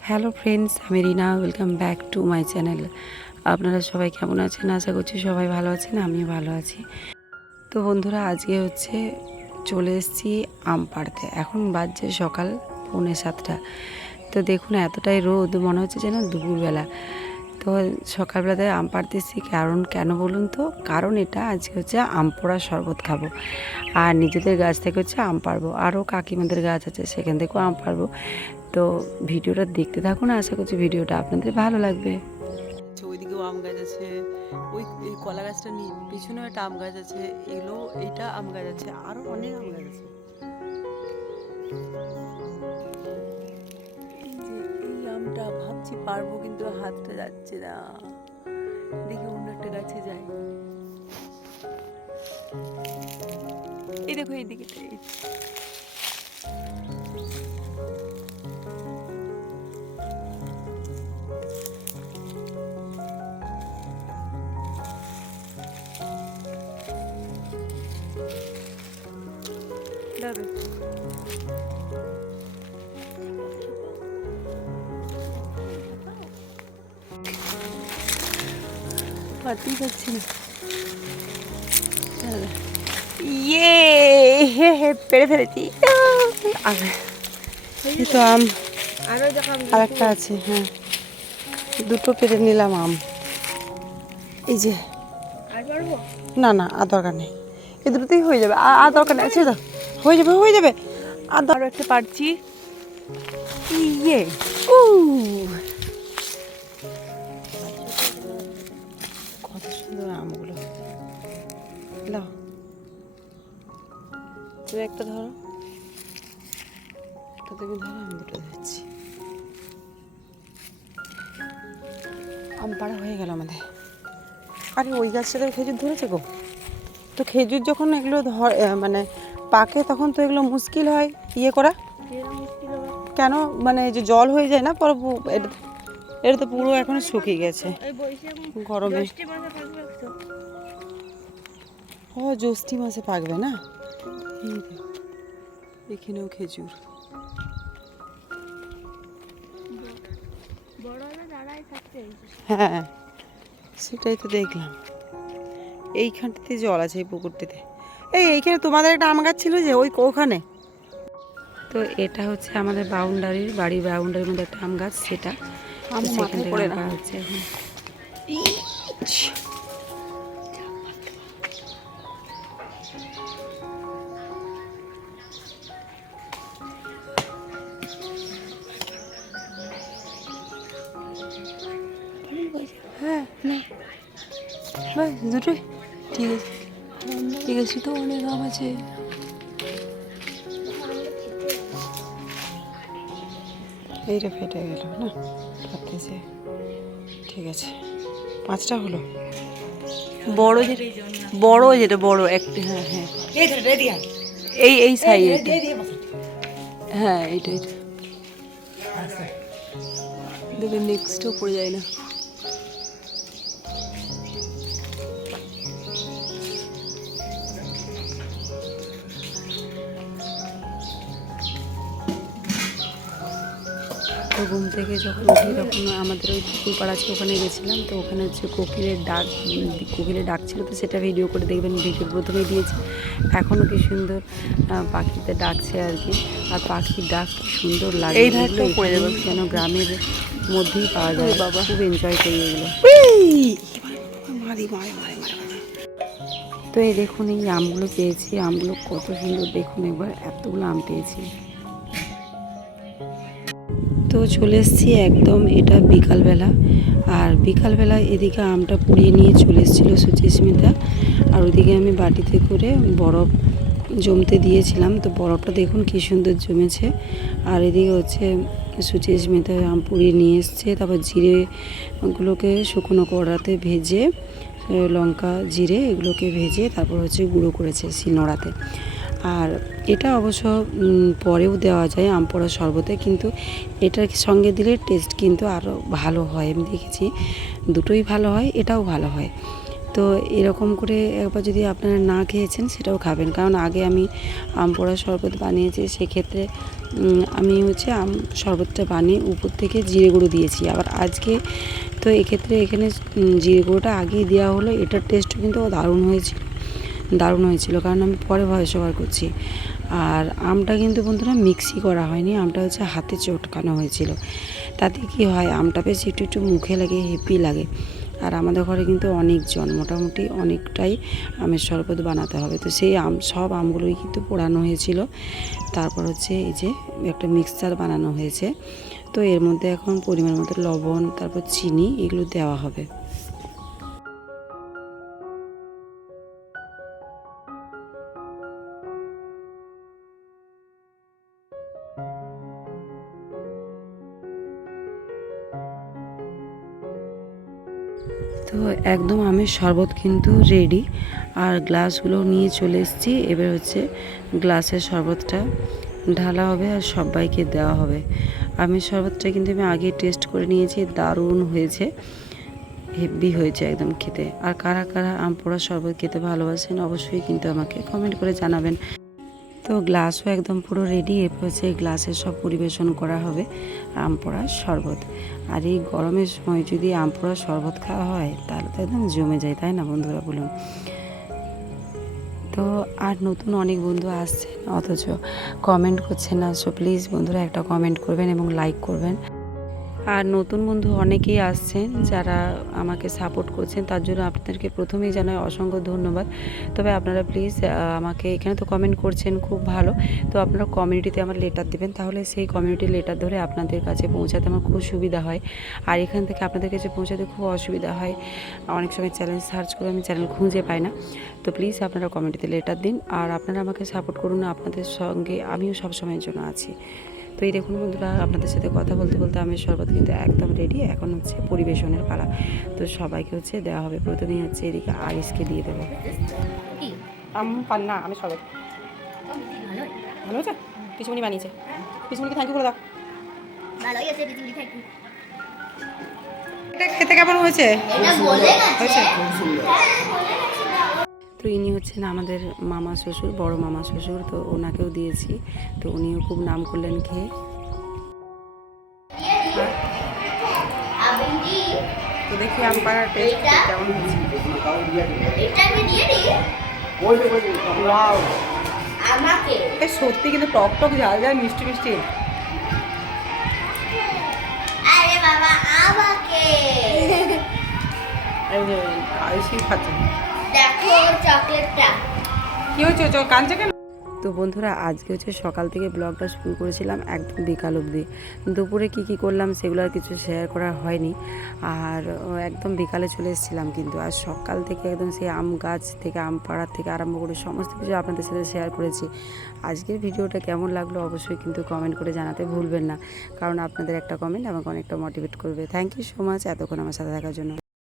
Hello friends আমি Rina welcome back to my channel আপনারা সবাই কেমন আছেন? আশা করছি সবাই ভালো আছেন, আমিও ভালো আছি। তো বন্ধুরা, আজকে হচ্ছে চলে এসেছি আম পাড়তে। এখন বাজছে সকাল পৌনে সাতটা। তো দেখুন, এতটাই রোদ, মনে হচ্ছে যেন দুপুরবেলা। তো সকালবেলাতে আম পাড়তেছি, কারণ কেন বলুন তো? কারণ এটা আজকে হচ্ছে আম পোড়া শরবত খাব। আর নিজেদের গাছ থেকে হচ্ছে আম পারব আরও কাকিমাদের গাছ আছে, সেখান থেকেও আম পারব তো ভিডিওটা দেখতে থাকুন, আশা করছি ভিডিওটা আপনাদের ভালো লাগবে। ওইদিকেও আম গাছ আছে। ওই কলা গাছটা পিছনেও একটা আম গাছ আছে। এগুলো এইটা আম গাছ আছে। আরও অনেক আম গাছ আছে। ভাবছি পারব কিন্তু হাতটা যাচ্ছে না। দেখি অন্য একটা গাছে যাই। এই দেখো, এই দিকে দাঁড়াবে পারতেই পারছি না ইয়ে হে হে পেরে ফেলেছি। তো আম। আরও একটা আছে হ্যাঁ। দুটো পেরে নিলাম আম। এই যে। না না আর দরকার নেই। এই দুটোতেই হয়ে যাবে। আর দরকার নেই। ছেড়ে দাও। হয়ে যাবে হয়ে যাবে। আর দর- আরও একটা পারছি। ইয়ে। উ সুন্দর আমগুলো। দাও। তুমি একটা ধরো। একটা তুমি ধরো আমি দুটো ধরছি আম পাড়া হয়ে গেল আমাদের। আরে ওই গাছটাতে খেজুর ধরেছে গো। তো খেজুর যখন এগুলো ধর মানে পাকে তখন তো এগুলো মুশকিল হয় ইয়ে করা। কেন? মানে যে জল হয়ে যায় না পরে এটা তো পুরো এখন শুকিয়ে গেছে। গরমে। ও জ্যৈষ্ঠী মাসে পাকবে না? এই এখানেও খেজুর। হ্যাঁ সেটাই তো দেখলাম। এইখানটাতে জল আছে এই পুকুরটিতে। এই এইখানে তোমাদের একটা আম গাছ ছিল যে ওই ওখানে? তো এটা হচ্ছে আমাদের বাউন্ডারির বাড়ির বাউন্ডারির মধ্যে একটা আম গাছ সেটা সেখান থেকে। হচ্ছে এখন। হ্যাঁ না। ব্যাস দুটোই ঠিক আছে। ঠিক আছে, তো অনেক আম আছে। এইটা ফেটে গেল, না? পারতেছে ঠিক আছে। পাঁচটা হলো? বড় যেটা বড় যেটা, বড় একটা হ্যাঁ হ্যাঁ। এই এই সাইড হ্যাঁ এইটা এইটা। দেখবে নেক্সটও পড়ে যায় না। তো ঘুম থেকে যখন উঠি তখন আমাদের ওই পুকুর পাড়া আছে ওখানে গেছিলাম। তো ওখানে হচ্ছে কোকিলের ডাক কোকিলের ডাক ছিল তো সেটা ভিডিও করে দেখবেন ভিডিও প্রথমে দিয়েছি। এখনও কি সুন্দর পাখিতে ডাকছে আর কি। আর পাখির ডাক কি সুন্দর লাগে। এই যেন গ্রামের মধ্যেই পাওয়া যায়। বাবা। খুব এনজয় করি এগুলো। মারি মারে মারে মারে মারে। তো এই দেখুন এই আমগুলো পেয়েছি। আমগুলো কত সুন্দর। দেখুন একবার এতগুলো আম পেয়েছি। তো চলে এসেছি একদম এটা বিকালবেলা। আর বিকালবেলা এদিকে আমটা পুড়িয়ে নিয়ে চলে এসেছিল সুচিস্মিতা। আর ওদিকে আমি বাটিতে করে বরফ জমতে দিয়েছিলাম। তো বরফটা দেখুন কী সুন্দর জমেছে। আর এদিকে হচ্ছে সুচিস্মিতা আম পুড়িয়ে নিয়ে এসছে। তারপর জিরেগুলোকে শুকনো কড়াতে ভেজে, লঙ্কা, জিরে এগুলোকে ভেজে তারপর হচ্ছে গুঁড়ো করেছে শিলনোড়াতে। আর এটা অবশ্য পরেও দেওয়া যায় আম পোড়া শরবতে, কিন্তু এটার সঙ্গে দিলে টেস্ট কিন্তু আরও ভালো হয়। আমি দেখেছি দুটোই ভালো হয়, এটাও ভালো হয়। তো এরকম করে একবার যদি আপনারা না খেয়েছেন, সেটাও খাবেন। কারণ আগে আমি আম পোড়া শরবত বানিয়েছি, সেক্ষেত্রে আমি হচ্ছে আম শরবতটা বানিয়ে উপর থেকে জিরে গুঁড়ো দিয়েছি। আবার আজকে তো এক্ষেত্রে এখানে জিরে গুঁড়োটা আগেই দেওয়া হলো, এটার টেস্টও কিন্তু দারুণ হয়েছিল। দারুণ হয়েছিল, কারণ আমি পরে ভয়েস ওভার করছি। আর আমটা কিন্তু বন্ধুরা মিক্সি করা হয়নি, আমটা হচ্ছে হাতে চটকানো হয়েছিল। তাতে কি হয়, আমটা বেশ একটু একটু মুখে লাগে হেপি লাগে। আর আমাদের ঘরে কিন্তু অনেকজন, মোটামুটি অনেকটাই আমের শরবত বানাতে হবে। তো সেই আম, সব আমগুলোই কিন্তু পোড়ানো হয়েছিল। তারপর হচ্ছে এই যে একটা মিক্সচার বানানো হয়েছে। তো এর মধ্যে এখন পরিমাণ মতো লবণ, তারপর চিনি এগুলো দেওয়া হবে। তো একদম আমের শরবত কিন্তু রেডি আর গ্লাসগুলো নিয়ে চলে এসেছি। এবার হচ্ছে গ্লাসের শরবতটা ঢালা হবে আর সবাইকে দেওয়া হবে। আমের শরবতটা কিন্তু আমি আগে টেস্ট করে নিয়েছি, দারুণ হয়েছে হেভি হয়েছে একদম খেতে। আর কারা কারা আম পোড়া শরবত খেতে ভালোবাসেন অবশ্যই কিন্তু আমাকে কমেন্ট করে জানাবেন। তো গ্লাসও একদম পুরো রেডি এরপর হচ্ছে গ্লাসে সব পরিবেশন করা হবে, আম পোড়ার শরবত। আর এই গরমের সময় যদি আম পোড়ার শরবত খাওয়া হয়, তাহলে তো একদম জমে যায়, তাই না বন্ধুরা বলুন? তো আর নতুন অনেক বন্ধু আসছেন, অথচ কমেন্ট করছেন না সো প্লিজ বন্ধুরা একটা কমেন্ট করবেন এবং লাইক করবেন। আর নতুন বন্ধু অনেকেই আসছেন যারা আমাকে সাপোর্ট করছেন, তার জন্য আপনাদেরকে প্রথমেই জানাই অসংখ্য ধন্যবাদ। তবে আপনারা প্লিজ আমাকে এখানে তো কমেন্ট করছেন, খুব ভালো। তো আপনারা কমিউনিটিতে আমার লেটার দেবেন, তাহলে সেই কমিউনিটি লেটার ধরে আপনাদের কাছে পৌঁছাতে আমার খুব সুবিধা হয়। আর এখান থেকে আপনাদের কাছে পৌঁছাতে খুব অসুবিধা হয়। অনেক সময় চ্যানেল সার্চ করে আমি চ্যানেল খুঁজে পাই না। তো প্লিজ আপনারা কমিউনিটিতে লেটার দিন, আর আপনারা আমাকে সাপোর্ট করুন, আপনাদের সঙ্গে আমিও সব সময়ের জন্য আছি। তো এই দেখুন বন্ধুরা আপনাদের সাথে কথা বলতে বলতে আমি শরবত কিন্তু একদম রেডি এখন হচ্ছে পরিবেশনের পালা। তো সবাইকে হচ্ছে দেওয়া হবে প্রথমেই হচ্ছে এদিকে আরিসকে দিয়ে দেবো। কি? আম পান না আমি শরবত। ভালো ভালো হয়েছে? পিছুমনি বানিয়েছে। পিছুমনিকে থ্যাংক ইউ করে দাও। ভালোই আছে এটা খেতে কেমন হয়েছে? এটা বলে হয়েছে? গেছে। তো ইনি হচ্ছেন আমাদের মামা শ্বশুর বড় মামা শ্বশুর তো ওনাকেও দিয়েছি। তো উনিও খুব নাম করলেন খেয়ে। তো দেখি আম পাড়ার টেস্ট কেমন এ সত্যি কিন্তু টক টক ঝাল ঝাল মিষ্টি মিষ্টি। আরে বাবা আমাকে। এই যে আয়ুষই খাচ্ছে। চকলেটটা কি হয়েছে? কাঁদছে কেন? তো বন্ধুরা আজকে হচ্ছে সকাল থেকে ব্লগটা শুরু করেছিলাম একদম বিকাল অবধি। দুপুরে কি কি করলাম সেগুলো আর কিছু শেয়ার করা হয়নি। আর একদম বিকালে চলে এসেছিলাম কিন্তু আর সকাল থেকে একদম সেই আম গাছ থেকে আম পাড়ার থেকে আরম্ভ করে সমস্ত কিছু আপনাদের সাথে শেয়ার করেছি। আজকের ভিডিওটা কেমন লাগল অবশ্যই কিন্তু কমেন্ট করে জানাতে ভুলবেন না। কারণ আপনাদের একটা কমেন্ট আমাকে অনেকটা মোটিভেট করবে। থ্যাংক ইউ সো মাচ এতক্ষণ আমার সাথে থাকার জন্য।